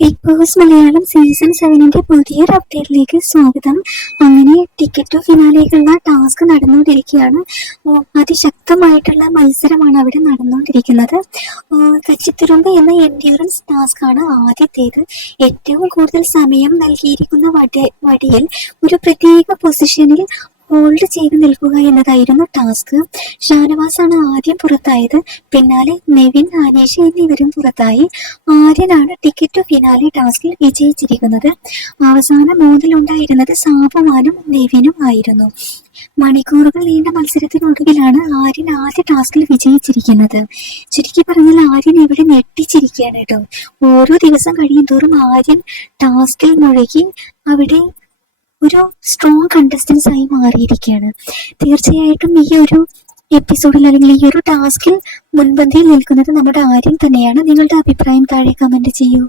Big Boss Malayalam season സെവനിന്റെ പുതിയൊരു അപ്ഡേറ്റിലേക്ക് സ്വാഗതം. അങ്ങനെ ടിക്കറ്റ് ടു ഫിനാലേക്കുള്ള ടാസ്ക് നടന്നുകൊണ്ടിരിക്കുകയാണ്. അതിശക്തമായിട്ടുള്ള മത്സരമാണ് അവിടെ നടന്നുകൊണ്ടിരിക്കുന്നത്. കച്ചിത്തുരുമ്പ് എന്ന എൻഡ്യൂറൻസ് ടാസ്ക് ആണ് ആദ്യത്തേത്. ഏറ്റവും കൂടുതൽ സമയം നൽകിയിരിക്കുന്ന വടി വടിയിൽ ഒരു പ്രത്യേക പൊസിഷനിൽ ഹോൾഡ് ചെയ്ത് നിൽക്കുക എന്നതായിരുന്നു ടാസ്ക്. ഷാനവാസ് ആണ് ആദ്യം പുറത്തായത്. പിന്നാലെ നെവിൻ അനീഷ് എന്നിവരും പുറത്തായി. ആര്യനാണ് ടിക്കറ്റ് ഫിനാലെ ടാസ്കിൽ വിജയിച്ചിരിക്കുന്നത്. അവസാന മൂന്നിലുണ്ടായിരുന്നത് സാബുമാനും നെവിനും ആയിരുന്നു. മണിക്കൂറുകൾ നീണ്ട മത്സരത്തിനൊടുവിലാണ് ആര്യൻ ആദ്യ ടാസ്കിൽ വിജയിച്ചിരിക്കുന്നത്. ചുരുക്കി പറഞ്ഞാൽ ആര്യൻ ഇവിടെ ഞെട്ടിച്ചിരിക്കുകയാണ് കേട്ടോ. ഓരോ ദിവസം കഴിയുന്തോറും ആര്യൻ ടാസ്കിൽ മുഴുകി അവിടെ ഒരു സ്ട്രോങ് കണ്ടസ്റ്റൻസ് ആയി മാറിയിരിക്കുകയാണ് തീർച്ചയായിട്ടും ഈ ഒരു എപ്പിസോഡിൽ അല്ലെങ്കിൽ ഈ ഒരു ടാസ്കിൽ മുൻപന്തിയിൽ നിൽക്കുന്നത് നമ്മുടെ ആര്യം തന്നെയാണ്. നിങ്ങളുടെ അഭിപ്രായം താഴെ കമന്റ് ചെയ്യൂ.